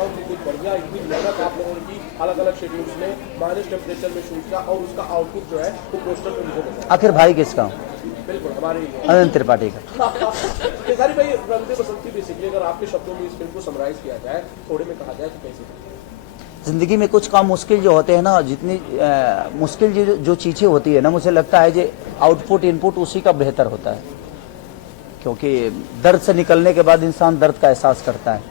सकता हूँ कि कुछ बढ़िया इतनी मेहनत आप लोगों की अलग अलग शेड्यूल्स में माइनस टेम्परेचर में शूट किया और उसका आउटपुट जो है वो पोस्टर पे मुझे नजर आखिर भाई किसका हूँ? बिल्कुल हमारे अनंत त्रिपाठी का। केसारी भाई, रंग दे बसंती बेसिकली अगर आपके शब्दों में इस फिल्म को समराइज किया जाए, थोड़े में कहा जाए तो कैसे? जिंदगी में कुछ काम मुश्किल जो होते हैं ना, जितनी मुश्किल जो चीजें होती है ना, मुझे लगता है कि आउटपुट इनपुट उसी का बेहतर होता है, क्योंकि दर्द से निकलने के बाद इंसान दर्द का एहसास करता है।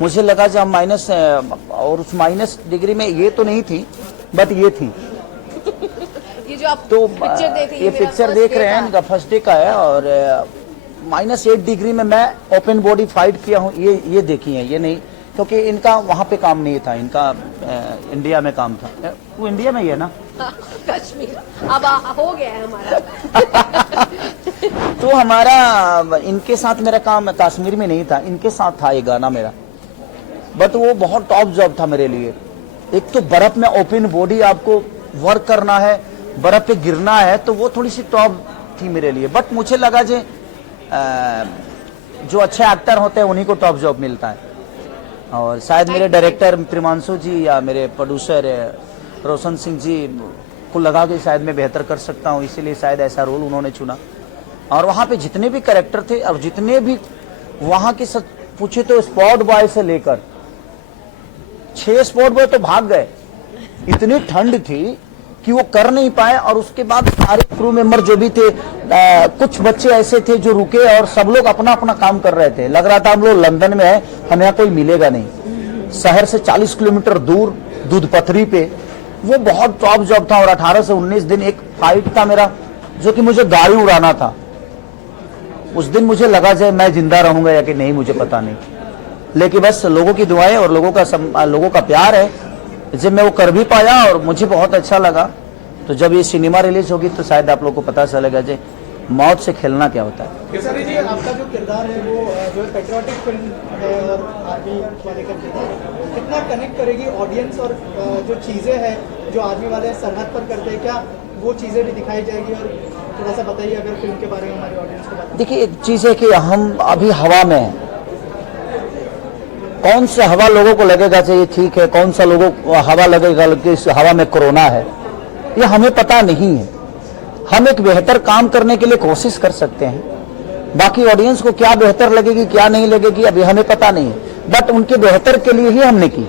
मुझे लगा जब माइनस, और उस माइनस डिग्री में ये तो नहीं थी, बट ये थी। ये जो आप तो पिक्चर देख रहे हैं, ये पिक्चर देख रहे हैं, इनका फर्स्ट डे का है, और -8 डिग्री में मैं ओपन बॉडी फाइट किया हूँ, ये देखी है, ये नहीं, क्योंकि इनका वहां पे काम नहीं था, इनका इंडिया में काम था। वो इंडिया में ही है ना? कश्मीर अब हो गया है हमारा। तो हमारा इनके साथ मेरा काम कश्मीर में नहीं था, इनके साथ था ये गाना मेरा, बट वो बहुत टॉप जॉब था मेरे लिए। एक तो बर्फ में ओपन बॉडी आपको वर्क करना है, बर्फ पे गिरना है, तो वो थोड़ी सी टॉप थी मेरे लिए। बट मुझे लगा जो अच्छे एक्टर होते हैं उन्हीं को टॉप जॉब मिलता है, और शायद मेरे डायरेक्टर प्रिमांशु जी या मेरे प्रोड्यूसर रोशन सिंह जी को लगा कि शायद मैं बेहतर कर सकता हूँ, इसीलिए शायद ऐसा रोल उन्होंने चुना। और वहाँ पे जितने भी कैरेक्टर थे और जितने भी वहाँ के पूछे तो स्पॉट बॉय से लेकर 6 स्पॉट बॉय तो भाग गए, इतनी ठंड थी कि वो कर नहीं पाए। और उसके बाद सारे क्रू मेंबर जो भी थे, कुछ बच्चे ऐसे थे जो रुके और सब लोग अपना अपना काम कर रहे थे। लग रहा था हम लोग लंदन में है, हमें यहाँ कोई मिलेगा नहीं। शहर से 40 किलोमीटर दूर दूध पथरी पे, वो बहुत टॉप जॉब था। और 18 से 19 दिन एक फाइट था मेरा, जो कि मुझे गाड़ी उड़ाना था। उस दिन मुझे लगा जाए मैं जिंदा रहूंगा या कि नहीं, मुझे पता नहीं, लेकिन बस लोगों की दुआएं और लोगों का प्यार है, जब मैं वो कर भी पाया और मुझे बहुत अच्छा लगा। तो जब ये सिनेमा रिलीज होगी तो शायद आप लोगों को पता चलेगा जी मौत से खेलना क्या होता है। केसरी जी, आपका जो किरदार है वो जो पेट्रियोटिक फिल्म है और आर्मी वाले का किरदार है, कितना कनेक्ट करेगी ऑडियंस, और जो चीज़ें हैं जो आर्मी वाले सरहद पर करते हैं, क्या वो चीज़ें भी दिखाई जाएगी? और थोड़ा सा बताइए अगर फिल्म के बारे में हमारी ऑडियंस को बताइए। देखिए, एक चीज़ है कि हम अभी हवा में हैं, कौन सा हवा लोगों को लगेगा चाहिए ठीक है, कौन सा लोगों को हवा लगेगा कि इस हवा में कोरोना है, ये हमें पता नहीं है। हम एक बेहतर काम करने के लिए कोशिश कर सकते हैं, बाकी ऑडियंस को क्या बेहतर लगेगी क्या नहीं लगेगी अभी हमें पता नहीं है, बट उनके बेहतर के लिए ही हमने की।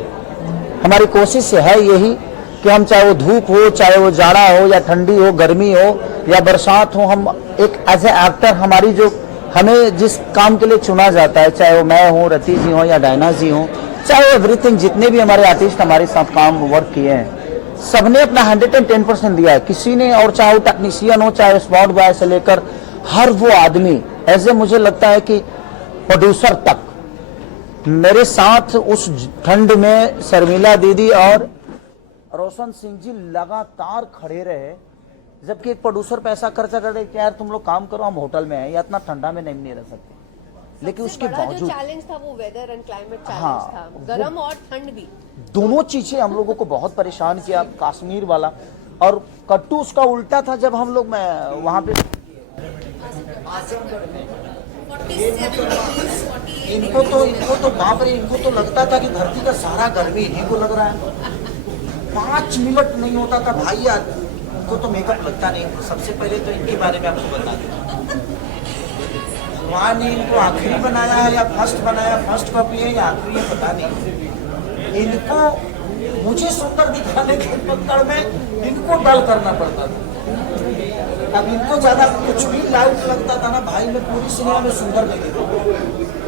हमारी कोशिश है यही कि हम, चाहे वो धूप हो, चाहे वो जाड़ा हो या ठंडी हो, गर्मी हो या बरसात हो, हम एक एज ए एक्टर हमारी जो हमें जिस काम के लिए चुना जाता है, चाहे वो मैं हूँ, रति जी हो या डायना जी हो, चाहे एवरीथिंग, जितने भी हमारे आर्टिस्ट हमारे साथ काम वर्क किए हैं, सबने अपना 110% दिया है। किसी ने, और चाहे वो टेक्नीशियन हो, चाहे स्पॉट बॉय से लेकर हर वो आदमी, ऐसे मुझे लगता है कि प्रोड्यूसर तक मेरे साथ उस ठंड में शर्मिला दीदी और रोशन सिंह जी लगातार खड़े रहे। जबकि एक प्रोड्यूसर पैसा खर्चा कर दे कि यार तुम लोग काम करो, हम होटल में हैं या इतना ठंडा में नहीं रह सकते, लेकिन उसके बावजूद चैलेंज था वो वेदर एंड क्लाइमेट चैलेंज हाँ, था, गर्म और ठंड भी, दोनों चीजें हम लोगों को बहुत परेशान किया। कश्मीर वाला और कट्टू उसका उल्टा था, जब हम लोग वहां पे इनको तो बाप रे, इनको तो लगता था कि धरती का सारा गर्मी इन्हीं को लग रहा है। 5 मिनट नहीं होता था भाई यार, इनको तो मेकअप लगता नहीं। सबसे पहले तो इनके बारे में आपको बता दें, भगवान ने इनको आखिरी बनाया है या फर्स्ट बनाया, फर्स्ट कॉपी है या आखिरी है पता नहीं। इनको मुझे सुंदर दिखाने के चक्कर में इनको डल करना पड़ता था। अब इनको ज्यादा कुछ भी लाइट लगता था ना भाई, मैं पूरी सिनेमा में सुंदर नहीं दिखा।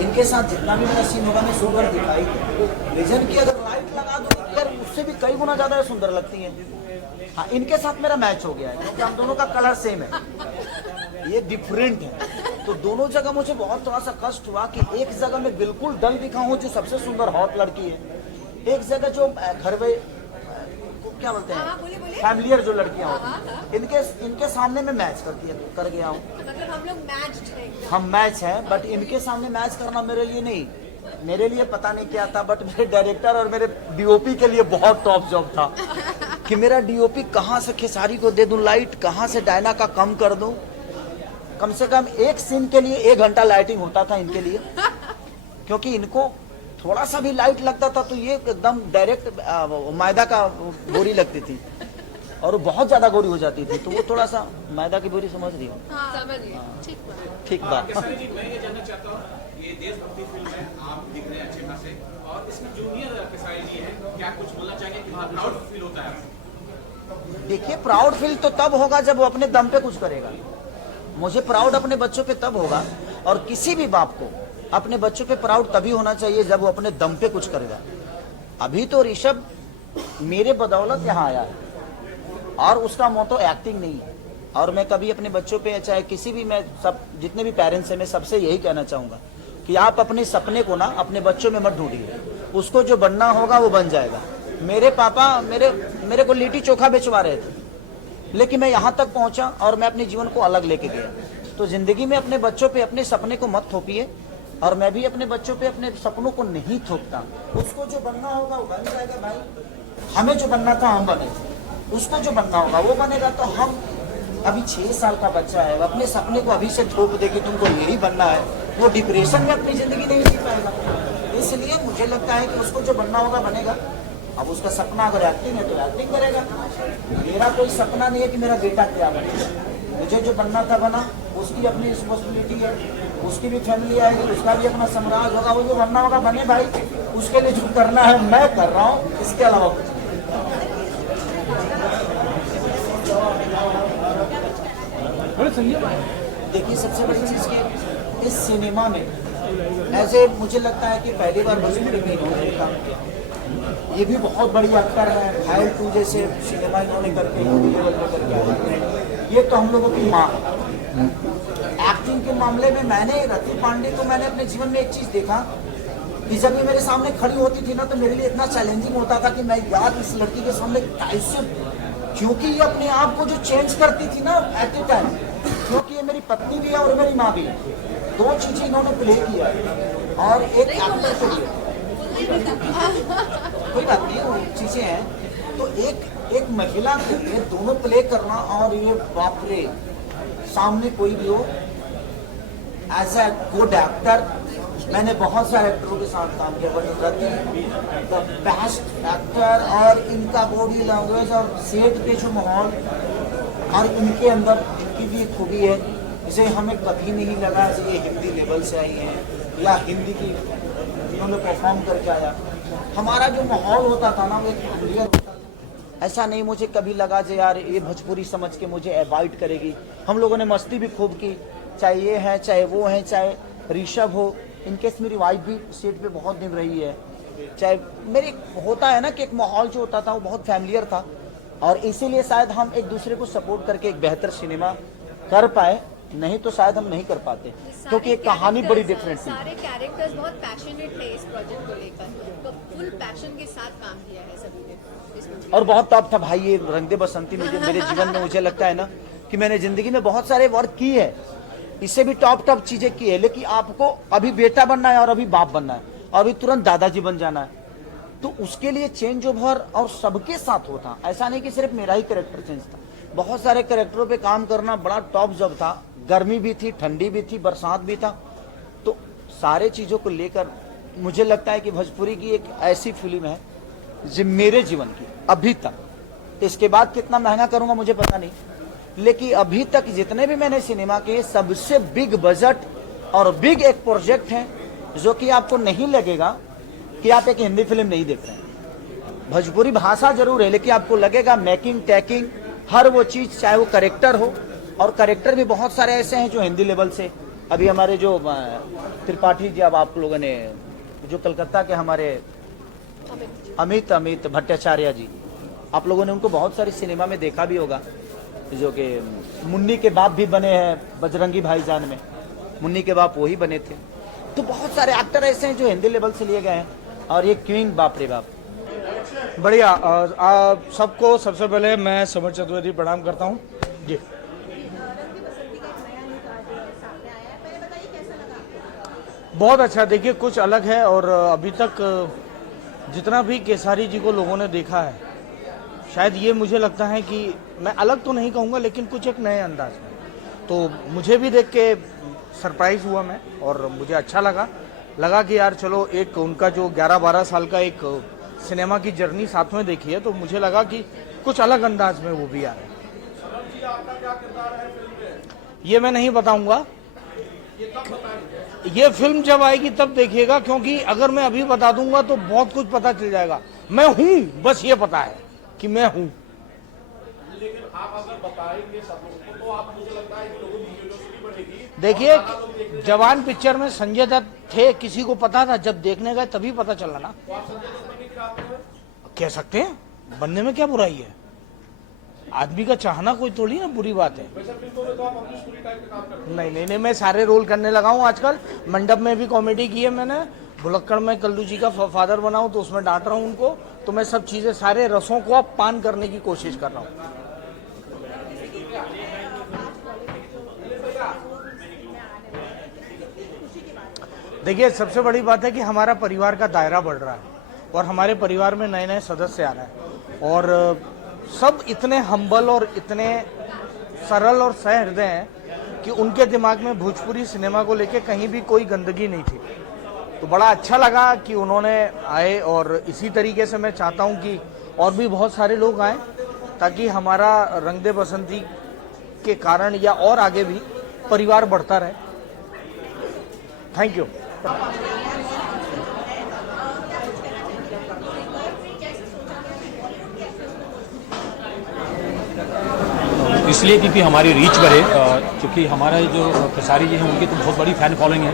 इनके साथ जितना भी मेरा सीन होगा मैं सुंदर दिखाई, रीजन की अगर लाइट लगा दो यार उससे भी कई गुना ज्यादा सुंदर लगती है। हाँ, इनके साथ मेरा मैच हो गया है क्योंकि हम दोनों का कलर सेम है, ये डिफरेंट है। तो दोनों जगह मुझे बहुत थोड़ा सा कष्ट हुआ कि एक जगह में बिल्कुल डल दिखा हूँ जो सबसे सुंदर हॉट लड़की है, एक जगह जो घर में क्या बोलते हैं फैमिलियर जो लड़कियां होती हैं, इनके सामने में मैच कर गया हूँ। मतलब हम लोग मैच हैं, हम मैच हैं, बट इनके सामने मैच करना मेरे लिए नहीं, मेरे लिए पता नहीं क्या था, बट मेरे डायरेक्टर और मेरे डीओपी के लिए बहुत टॉप जॉब था कि मेरा डीओपी कहाँ से खेसारी को दे दूं लाइट, कहाँ से डायना का कम कर दूं। कम से कम एक सीन के लिए 1 घंटा लाइटिंग होता था इनके लिए, क्योंकि इनको थोड़ा सा भी लाइट लगता था तो ये एकदम डायरेक्ट मैदा का बोरी लगती थी और वो बहुत ज्यादा गोरी हो जाती थी, तो वो थोड़ा सा मैदा की बोरी समझ रही हो। हाँ, समझ गई। ठीक बात। ठीक बात। केसरी जी, मैं ये जानना चाहता हूँ, ये देशभक्ति फिल्म है, आप दिख रहे हैं अच्छे खासे, और इसमें जूनियर केसरी जी हैं, क्या कुछ बोलना चाहेंगे, कितना प्राउड फील होता है? देखिए, प्राउड फील तो तब होगा जब वो अपने दम पे कुछ करेगा। मुझे प्राउड अपने बच्चों पे तब होगा, और किसी भी बाप को अपने बच्चों पे प्राउड तभी होना चाहिए जब वो अपने दम पे कुछ करेगा। अभी तो ऋषभ मेरे बदौलत यहाँ आया है और उसका मोटो एक्टिंग नहीं है, और मैं कभी अपने बच्चों पे चाहे किसी भी, मैं सब जितने भी पेरेंट्स हैं मैं सबसे यही कहना चाहूंगा कि आप अपने सपने को ना अपने बच्चों में मत ढूंढिए, उसको जो बनना होगा वो बन जाएगा। मेरे पापा मेरे को लिट्टी चोखा बेचवा रहे थे, लेकिन मैं यहाँ तक पहुंचा और मैं अपने जीवन को अलग लेके गया। तो जिंदगी में अपने बच्चों पे अपने सपने को मत थोपिए, और मैं भी अपने बच्चों पे अपने सपनों को नहीं थोपता। उसको जो बनना होगा वो बन जाएगा भाई। हमें जो बनना था हम बने, उसको जो बनना होगा वो बनेगा। तो हम अभी 6 साल का बच्चा है, वो अपने सपने को अभी से थोप दे कि तुमको यही बनना है, वो डिप्रेशन में अपनी जिंदगी नहीं जी पाएगा। इसलिए मुझे लगता है कि उसको जो बनना होगा बनेगा। अब उसका सपना अगर एक्टिंग है तो एक्टिंग करेगा। मेरा कोई सपना नहीं है कि मेरा बेटा क्या बने, मुझे जो बनना था बना। उसकी अपनी रिस्पॉन्सिबिलिटी है, उसकी भी फैमिली आएगी, उसका भी अपना साम्राज्य होगा, वो जो बनना होगा बने भाई। उसके लिए जो करना है मैं कर रहा हूँ, इसके अलावा कुछ नहीं। देखिए, सबसे बड़ी चीज कि इस सिनेमा में ऐसे मुझे लगता है कि पहली बार भोजपुरी में इन्होंने काम किया। ये भी बहुत बड़ी एक्टर है, फाइल 2 जैसे सिनेमा इन्होंने करके लेवल पर करके आए। ये तो हम लोगों की माँ है। एक्टिंग के मामले में मैंने रति पांडे को मैंने अपने जीवन में एक चीज देखा कि जब ये मेरे सामने खड़ी होती थी ना तो मेरे लिए इतना चैलेंजिंग होता था कि मैं यार इस लड़की के सामने कैसे, क्योंकि ये अपने आप को जो चेंज करती थी ना एट द टाइम, क्योंकि ये मेरी पत्नी भी है और मेरी माँ भी है, 2 चीजें इन्होंने प्ले किया है। और एक एक्टर के लिए कोई बात नहीं, वो चीजें हैं। तो एक महिला के लिए दोनों प्ले करना, और ये बाप रे, सामने कोई भी हो एज ए गुड एक्टर। मैंने बहुत सारे एक्टरों के साथ काम किया, but Rati the best actor. और इनका बॉडी लैंग्वेज और सेट पे जो माहौल और इनके अंदर इनकी भी खूबी है, इसे हमें कभी नहीं लगा कि ये हिंदी लेवल से आई हैं या हिंदी की इन्होंने परफॉर्म करके आया। हमारा जो माहौल होता था ना वो एक क्लियर होता था। ऐसा नहीं मुझे कभी लगा कि यार ये भोजपुरी समझ के मुझे अवॉइड करेगी। हम लोगों ने मस्ती भी खूब की, चाहे ये है चाहे वो है, चाहे ऋषभ हो। इनकेस मेरी वाइफ भी सेट पे बहुत दिन रही है। चाहे मेरे होता है ना कि एक माहौल जो होता था वो बहुत फैमिलियर था, और इसीलिए शायद हम एक दूसरे को सपोर्ट करके एक बेहतर सिनेमा कर पाए, नहीं तो शायद हम नहीं कर पाते, क्योंकि एक कहानी बड़ी डिफरेंट थी। सारे कैरेक्टर्स बहुत पैशनेट थे इस प्रोजेक्ट को लेकर, तो फुल पैशन के साथ काम किया है सभी ने। और बहुत टॉप था भाई ये रंग दे बसंती में। जो मेरे जीवन में मुझे लगता है ना कि मैंने जिंदगी में बहुत सारे वर्क की है, इससे भी टॉप चीजें की है, लेकिन आपको अभी बेटा बनना है और अभी बाप बनना है और अभी तुरंत दादाजी बन जाना है, तो उसके लिए चेंज ओवर और सबके साथ होता। ऐसा नहीं कि सिर्फ मेरा ही कैरेक्टर चेंज था, बहुत सारे कैरेक्टरों पे काम करना बड़ा टॉप जॉब था। गर्मी भी थी, ठंडी भी थी, बरसात भी था। तो सारे चीजों को लेकर मुझे लगता है कि भोजपुरी की एक ऐसी फिल्म है जो मेरे जीवन की अभी तक, इसके बाद कितना महंगा करूंगा मुझे पता नहीं, लेकिन अभी तक जितने भी मैंने सिनेमा के सबसे बिग बजट और बिग एक प्रोजेक्ट है, जो कि आपको नहीं लगेगा कि आप एक हिंदी फिल्म नहीं देख रहे हैं। भोजपुरी भाषा जरूर है, लेकिन आपको लगेगा मेकिंग टेकिंग हर वो चीज, चाहे वो करेक्टर हो, और करेक्टर भी बहुत सारे ऐसे हैं जो हिंदी लेवल से। अभी हमारे जो त्रिपाठी जी, अब आप लोगों ने जो कलकत्ता के हमारे अमित भट्टाचार्य जी, आप लोगों ने उनको बहुत सारी सिनेमा में देखा भी होगा, जो कि मुन्नी के बाप भी बने हैं बजरंगी भाईजान में, मुन्नी के बाप वही बने थे। तो बहुत सारे एक्टर ऐसे हैं जो हिंदी लेवल से लिए गए हैं, और ये क्वीन बाप रे बाप। बढ़िया। आप सबको सबसे पहले मैं समर चतुर्वेदी प्रणाम करता हूँ जी। बहुत अच्छा, देखिए कुछ अलग है, और अभी तक जितना भी केसारी जी को लोगों ने देखा है, शायद ये मुझे लगता है कि मैं अलग तो नहीं कहूँगा, लेकिन कुछ एक नए अंदाज में। तो मुझे भी देख के सरप्राइज हुआ मैं, और मुझे अच्छा लगा। लगा कि यार चलो एक उनका जो 11-12 साल का एक सिनेमा की जर्नी साथ में देखी है, तो मुझे लगा कि कुछ अलग अंदाज में वो भी आ रहे हैं। ये मैं नहीं बताऊंगा, ये फिल्म जब आएगी तब देखिएगा, क्योंकि अगर मैं अभी बता दूंगा तो बहुत कुछ पता चल जाएगा। मैं हूं, बस ये पता है कि मैं हूं। लेकिन आप अगर बताएंगे सब लोगों को तो आप, मुझे लगता है कि लोगों की क्यूरियोसिटी बढ़ेगी। देखिए, जवान पिक्चर में संजय दत्त थे, किसी को पता था? जब देखने गए तभी पता चला ना। कह सकते हैं, बनने में क्या बुराई है? आदमी का चाहना कोई थोड़ी ना बुरी बात है। नहीं, मैं सारे रोल करने लगा हूँ आजकल। मंडप में भी कॉमेडी की है मैंने, भुलक्कड़ में कल्लू जी का फादर बना हूँ तो उसमें डांट रहा हूँ उनको। तो मैं सब चीजें, सारे रसों को अब पान करने की कोशिश कर रहा हूँ। देखिए, सबसे बड़ी बात है कि हमारा परिवार का दायरा बढ़ रहा है और हमारे परिवार में नए नए सदस्य आ रहे हैं, और सब इतने हम्बल और इतने सरल और सहृदय हैं कि उनके दिमाग में भोजपुरी सिनेमा को लेके कहीं भी कोई गंदगी नहीं थी। तो बड़ा अच्छा लगा कि उन्होंने आए, और इसी तरीके से मैं चाहता हूं कि और भी बहुत सारे लोग आए, ताकि हमारा रंग दे बसंती के कारण या और आगे भी परिवार बढ़ता रहे। Thank you. इसलिए क्योंकि हमारी रीच बढ़े, क्योंकि हमारा जो खेसारी जी हैं उनकी तो बहुत बड़ी फ़ैन फॉलोइंग है,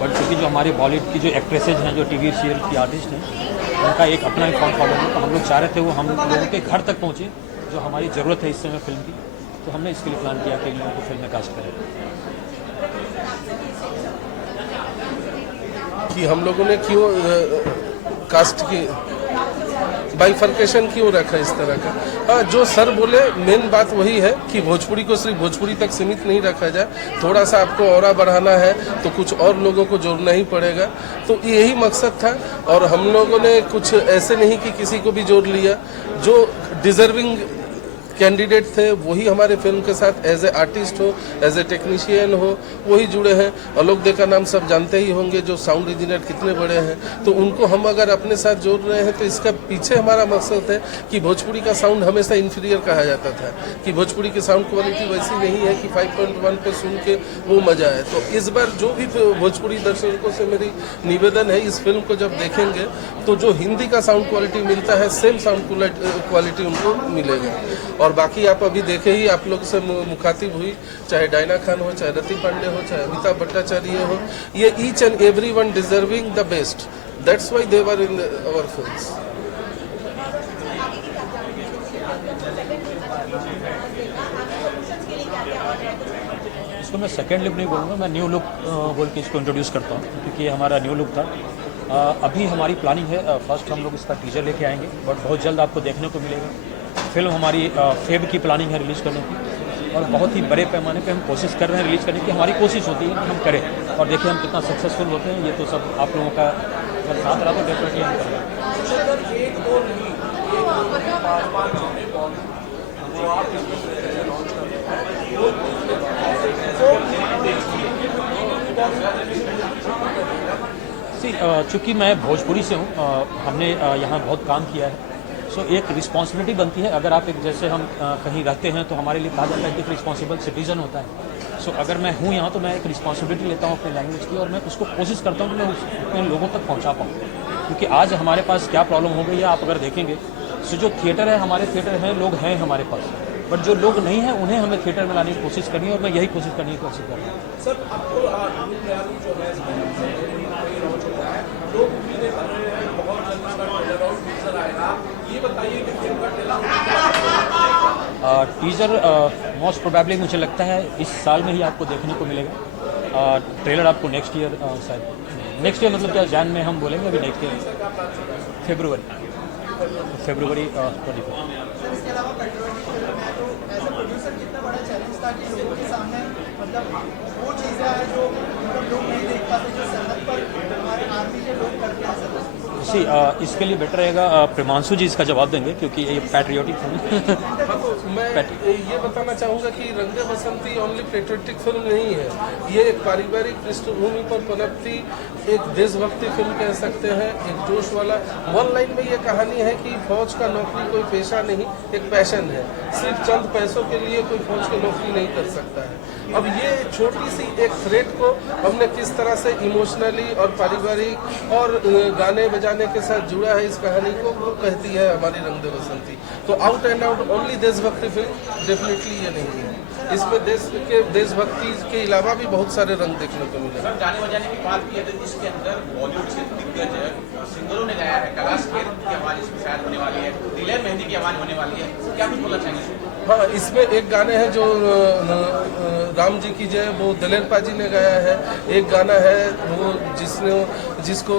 बट क्योंकि जो हमारे बॉलीवुड की जो एक्ट्रेसेज हैं, जो टीवी सीरियल की आर्टिस्ट हैं, उनका एक अपना ही फैन फॉलोइंग है। तो हम लोग चाह रहे थे वो हम लोगों के घर तक पहुँचे, जो हमारी ज़रूरत है इस समय फिल्म की। तो हमने इसके लिए प्लान किया कि इन लोगों को फिल्म में कास्ट करें। कि हम लोगों ने क्यों कास्ट की बाइफर्केशन क्यों रखा इस तरह का। हाँ, जो सर बोले मेन बात वही है कि भोजपुरी को सिर्फ भोजपुरी तक सीमित नहीं रखा जाए, थोड़ा सा आपको और बढ़ाना है तो कुछ और लोगों को जोड़ना ही पड़ेगा। तो यही मकसद था, और हम लोगों ने कुछ ऐसे नहीं कि किसी को भी जोड़ लिया। जो डिजर्विंग कैंडिडेट थे वही हमारे फिल्म के साथ एज ए आर्टिस्ट हो, एज ए टेक्नीशियन हो, वही जुड़े हैं। आलोक दे का नाम सब जानते ही होंगे, जो साउंड इंजीनियर कितने बड़े हैं। तो उनको हम अगर अपने साथ जोड़ रहे हैं तो इसका पीछे हमारा मकसद है कि भोजपुरी का साउंड हमेशा इन्फीरियर कहा जाता था, कि भोजपुरी की साउंड क्वालिटी वैसी नहीं है कि 5.1 पे सुन के वो मजा है। तो इस बार जो भी भोजपुरी दर्शकों से मेरी निवेदन है, इस फिल्म को जब देखेंगे तो जो हिंदी का साउंड क्वालिटी मिलता है, सेम साउंड क्वालिटी उनको मिलेगा। और बाकी आप अभी देखे ही, आप लोग से मुखातिब हुई, चाहे डायना खान हो, चाहे रति पांडे हो, चाहे अमिताभ भट्टाचार्य हो, ये each and every one deserving the best. That's why they were in our films. इसको मैं सेकेंड लुक नहीं बोलूँगा, मैं न्यू लुक बोल के इसको इंट्रोड्यूस करता हूँ, क्योंकि ये हमारा न्यू लुक था। अभी हमारी प्लानिंग है, फर्स्ट हम लोग इसका टीजर लेके आएंगे, बट बहुत जल्द आपको देखने को मिलेगा। फिल्म हमारी फेब की प्लानिंग है रिलीज़ करने की, और बहुत ही बड़े पैमाने पे हम कोशिश कर रहे हैं रिलीज़ करने की। हमारी कोशिश होती है कि हम करें, और देखिए हम कितना सक्सेसफुल होते हैं। ये तो सब आप लोगों का अगर साथ रहा तो डेफिनेटली हम करेंगे। चूँकि मैं भोजपुरी से हूँ, हमने यहाँ बहुत काम किया है, सो एक रिस्पॉन्सिबिलिटी बनती है। अगर आप एक, जैसे हम कहीं रहते हैं तो हमारे लिए कहा जाता है कि एक रिस्पॉन्सिबल सिटीजन होता है। सो अगर मैं हूँ यहाँ तो मैं एक रिस्पॉन्सिबिलिटी लेता हूँ अपनी लैंग्वेज की, और मैं उसको कोशिश करता हूँ कि मैं अपने लोगों तक पहुँचा पाऊँ। क्योंकि आज हमारे पास क्या प्रॉब्लम हो गई है आप अगर देखेंगे, सो जो थिएटर है, हमारे थिएटर हैं, लोग हैं हमारे पास, बट जो लोग नहीं हैं उन्हें हमें थिएटर में लाने की कोशिश करनी है, और मैं यही कोशिश करने की कोशिश कर रहा हूँ। सर, आपको जो है लोग उम्मीदें कर रहे हैं, बहुत जल्दी इसका ट्रेलर और टीजर आएगा। ये बताइए कि फिल्म का टीजर मोस्ट प्रोबेबली मुझे लगता है इस साल में ही आपको देखने को मिलेगा। ट्रेलर आपको नेक्स्ट ईयर, शायद नेक्स्ट ईयर मतलब क्या, जैन में हम बोलेंगे, अभी नेक्स्ट ईयर फरवरी 24। इसके अलावा पेट्रियोटिक फिल्म है, तो एज ए प्रोड्यूसर कितना बड़ा चैलेंज था कि लोगों के सामने मतलब वो चीज़ें हैं जो मतलब लोग नहीं देख पाते, जो सरहद पर हमारे आर्मी के लोग करते हैं। सी इसके लिए बेटर रहेगा प्रिमांशु जी इसका जवाब देंगे क्योंकि ये पैट्रियोटिक फिल्म हाँ, तो मैं ये बताना चाहूँगा कि रंग दे बसंती ओनली पेट्रियोटिक फिल्म नहीं है, ये एक पारिवारिक पृष्ठभूमि पर पनपती एक देशभक्ति फिल्म कह सकते हैं, एक जोश वाला। वन लाइन में ये कहानी है कि फौज का नौकरी कोई पेशा नहीं, एक पैशन है। सिर्फ चंद पैसों के लिए कोई फौज की नौकरी नहीं कर सकता है। अब ये छोटी सी एक थ्रेड को हमने किस तरह से इमोशनली और पारिवारिक और गाने बजाने के साथ जुड़ा है, इस कहानी को वो कहती है हमारी रंग दे बसंती। तो आउट एंड आउट ओनली देशभक्ति फिल्म डेफिनेटली ये नहीं है, इसमें देशभक्ति के अलावा भी बहुत सारे रंग देखने को मिले। सर गाने बजाने की बात की है तो इसके अंदर बॉलीवुड के दिग्गज सिंगरों ने गाया है, कैलाश खेर की आवाज़ इसमें शायद होने वाली है, दिलेर मेहंदी की आवाज़ होने वाली है, क्या कुछ बोलना चाहेंगे? हाँ, इसमें एक गाने हैं जो राम जी की जय वो दिलेर पाजी ने गाया है, एक गाना है वो जिसको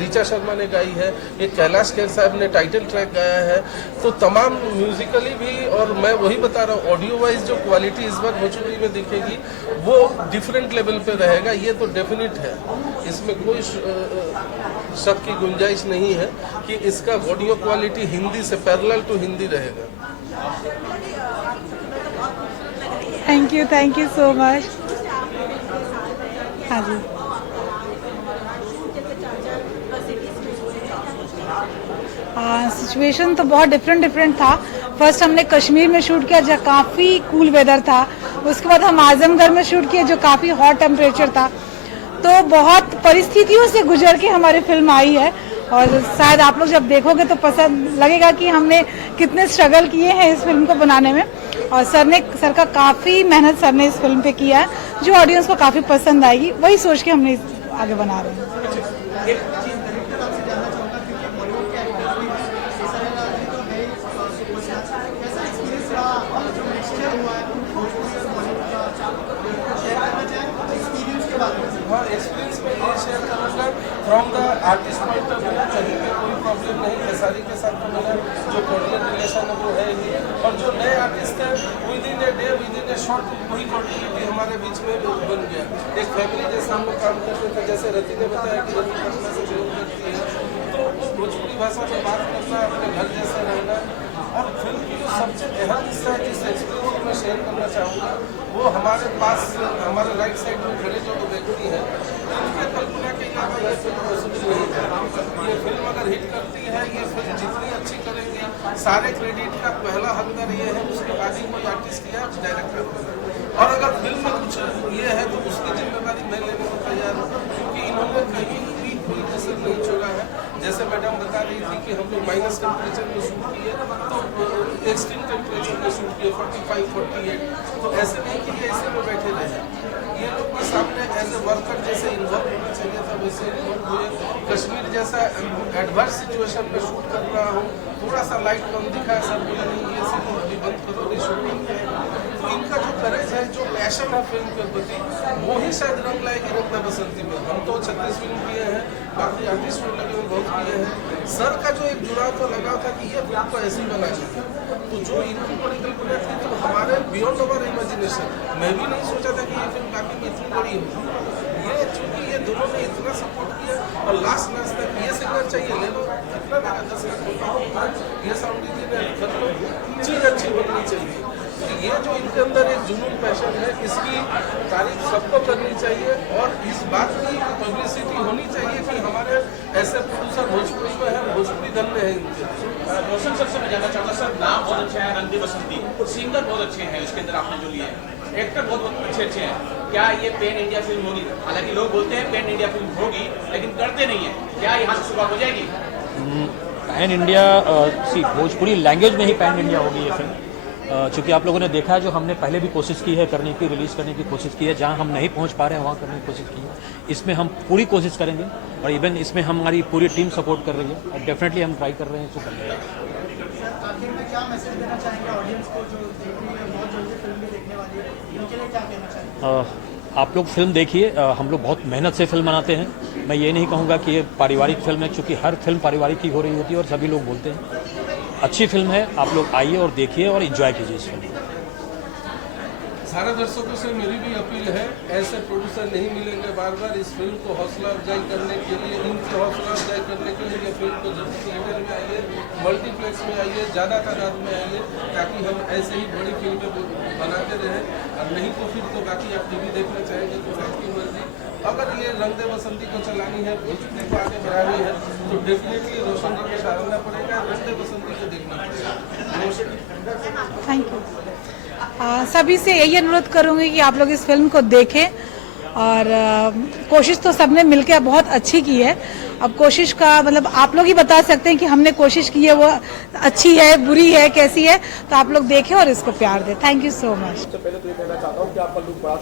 ऋचा शर्मा ने गाई है, एक कैलाश खेर साहब ने टाइटल ट्रैक गाया है। तो तमाम म्यूजिकली भी, और मैं वही बता रहा हूँ ऑडियो वाइज जो क्वालिटी इस बार भोजपुरी में दिखेगी वो डिफरेंट लेवल पे रहेगा, ये तो डेफिनेट है, इसमें कोई शक की गुंजाइश नहीं है कि इसका ऑडियो क्वालिटी हिंदी से पैरेलल टू हिंदी रहेगा। Thank you so much. हाँ जी, सिचुएशन तो बहुत डिफरेंट था। फर्स्ट हमने कश्मीर में शूट किया जहाँ काफ़ी कूल वेदर था, उसके बाद हम आजमगढ़ में शूट किया जो काफ़ी हॉट टेम्परेचर था। तो बहुत परिस्थितियों से गुजर के हमारी फिल्म आई है और शायद आप लोग जब देखोगे तो पसंद लगेगा कि हमने कितने स्ट्रगल किए हैं इस फिल्म को बनाने में, और सर का काफ़ी मेहनत सर ने इस फिल्म पे किया है जो ऑडियंस को काफ़ी पसंद आएगी, वही सोच के हमने आगे बना रहे हैं। हाँ, एक्सपीरियंस में ये शेयर करूँगा from the artist point of view, कहीं पे कोई प्रॉब्लम नहीं, खेसारी के साथ तो मेरा जो कोऑर्डिनेट रिलेशन है वो है ही, और जो नए आर्टिस्ट है with in a day with in A short वही कॉन्टिन्यूटी हमारे बीच में बन गया। एक फैमिली जैसा हम लोग काम करते थे, जैसे रति ने बताया कि रति पटना से बिलोंग करती है, तो वो भोजपुरी भाषा में बात करना, अपने घर जैसा रहना। और फिल्म की जो सबसे अहम हिस्सा है जिस एक्सपीरियंस को मैं शेयर करना चाहूँगा वो हमारे पास हमारे राइट साइड में खड़े जो व्यक्ति हैं उनके कल्पना के अलावा ये फिल्म पॉसिबल नहीं है। ये फिल्म अगर हिट करती है, ये फिल्म जितनी अच्छी करेंगे, सारे क्रेडिट का पहला हकदार ये है, उसके बाद ही कोई आर्टिस्ट या डायरेक्टर। और अगर फिल्म में कुछ ये है तो उसकी जिम्मेदारी मैं लेने को तैयार हूँ, क्योंकि इन्होंने कहीं भी कोई कसर नहीं छोड़ा है। जैसे मैडम बता रही थी कि हम लोग माइनस टेम्परेचर में शूट किए, तो एक्सट्रीम टेम्परेचर में शूट किए 45-48, तो ऐसे नहीं कि ये ऐसे में बैठे रहे, ये लोग के सामने एज ए वर्कर जैसे इन्वॉल्व होना चाहिए था वैसे इन्वॉल्व हुए। कश्मीर जैसा एडवर्स सिचुएशन में शूट कर रहा हूँ, थोड़ा सा लाइट कम दिखा है, सब बोला नहीं ये सिर्फ अभी बंद करो, नहीं शूटिंग है। तो इनका जो करेज है, जो पैशन है फिल्म के प्रति, वो ही शायद रंग लाएगी रंग दे बसंती में। हम तो 36 फिल्म किए हैं, बाकी आर्टिस्ट में लगे हुए बहुत किए हैं। सर का जो एक जुड़ाव तो लगा था कि ये फिल्म को ऐसी बना चाहिए, तो जो इनकी बड़ी कल्पना थी तो हमारे बियॉन्ड अवर इमेजिनेशन, मैं भी नहीं सोचा था कि ये फिल्म बाकी में इतनी बड़ी होगी। ये चूंकि ये दोनों ने इतना सपोर्ट किया और लास्ट तक ये सिग्नल चाहिए ले लो, कितना लगा 10 लाख, ये साउंड इंजीनियर कर लो, चीज़ अच्छी बननी चाहिए। ये जो इनके अंदर एक जुनून पैशन है, इसकी तारीफ सबको करनी चाहिए और इस बात की पब्लिसिटी होनी चाहिए कि हमारे ऐसे प्रोड्यूसर भोजपुरी में है, भोजपुरी धन्य है इनके। रोशन सर से मैं जानना चाहूँगा, सर नाम बहुत अच्छा है रंग दे बसंती, सिंगर बहुत अच्छे हैं उसके अंदर आपने जो लिए हैं, एक्टर बहुत अच्छे हैं, क्या ये पैन इंडिया फिल्म होगी? हालांकि लोग बोलते हैं पैन इंडिया फिल्म होगी लेकिन करते नहीं है, क्या यहाँ से शुरुआत हो जाएगी? पैन इंडिया भोजपुरी लैंग्वेज में ही पैन इंडिया होगी ये फिल्म, चूँकि आप लोगों ने देखा है जो हमने पहले भी कोशिश की है करने की, रिलीज़ करने की कोशिश की है, जहाँ हम नहीं पहुँच पा रहे हैं वहाँ करने की कोशिश की है। इसमें हम पूरी कोशिश करेंगे और इवन इसमें हमारी पूरी टीम सपोर्ट कर रही है और डेफिनेटली हम ट्राई कर रहे हैं इसको करने का। आखिर में क्या मैसेज देना चाहेंगे ऑडियंस को जो देख रही है, बहुत जल्दी फिल्म भी देखने वाली है, इनके लिए क्या कहना चाहेंगे? आप लोग फिल्म देखिए, हम लोग बहुत मेहनत से फिल्म बनाते हैं। मैं ये नहीं कहूँगा कि ये पारिवारिक फिल्म है, चूँकि हर फिल्म पारिवारिक ही हो रही होती है और सभी लोग बोलते हैं। अच्छी फिल्म है, आप लोग आइए और देखिए और एंजॉय कीजिए इस फिल्म को। सारे दर्शकों से मेरी भी अपील है, ऐसे प्रोड्यूसर नहीं मिलेंगे बार बार। इस फिल्म को हौसला अफजाई करने के लिए, इनकी हौसला अफजाई करने के लिए ये फिल्म को जल्दी थिएटर में आइए, मल्टीप्लेक्स में आइए, ज़्यादा तादाद में आइए, ताकि हम ऐसे ही बड़ी फिल्में बनाते रहें। और नहीं तो फिर तो बाकी आप टीवी देखना चाहेंगे तो आपकी मर्जी। अगर ये रंग दे बसंती को चलानी है, भोजपुरी को आगे बढ़ानी है, तो डेफिनेटली रोशन जी को डालना पड़ेगा, रंग दे बसंती को देखना पड़ेगा। Thank you. सभी से यही अनुरोध करूंगी कि आप लोग इस फिल्म को देखें और कोशिश तो सबने मिलकर बहुत अच्छी की है। अब कोशिश का मतलब आप लोग ही बता सकते हैं कि हमने कोशिश की है वो अच्छी है, बुरी है, कैसी है, तो आप लोग देखें और इसको प्यार दें। Thank you so much. सबसे पहले तो ये कहना चाहता हूँ कि आपका लुक बड़ा